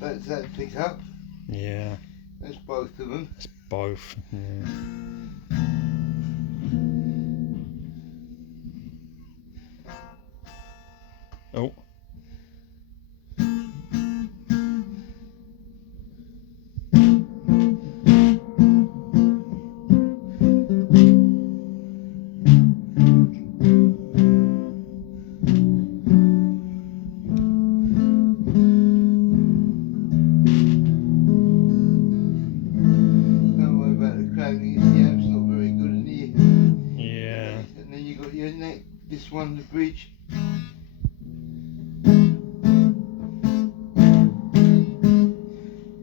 That's that pickup. Yeah. That's both of them. It's both. Yeah. Oh. This one, the bridge.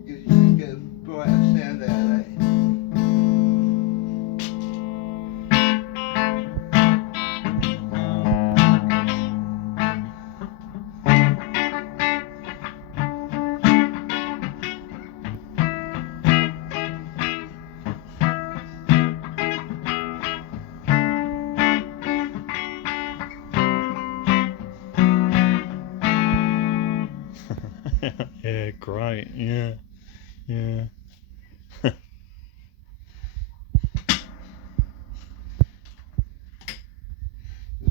You can get a brighter sound out of that. Yeah, great. Yeah. Yeah.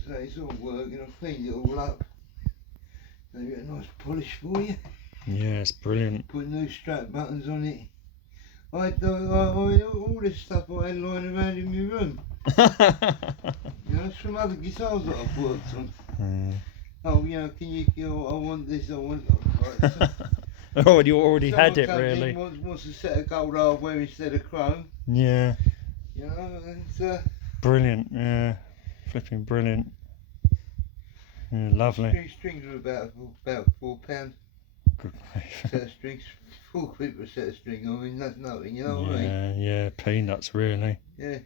So it's all working. I've cleaned it all up. So you get a nice polish for you. Yeah, it's brilliant. Put new strap buttons on it. All this stuff I had lying around in my room. You know, it's from other guitars that I've worked on. Oh, you know, can you I want this, I want... Right, so, Oh, you already had it, really. Wants a set of gold hardware instead of chrome. Yeah. You know, and... Brilliant, yeah. Flipping brilliant. Yeah, lovely. Strings are about £4. Good. Set of strings, £4 for a set of string. I mean, that's nothing, you know what I mean? Yeah, peanuts, really. Yeah.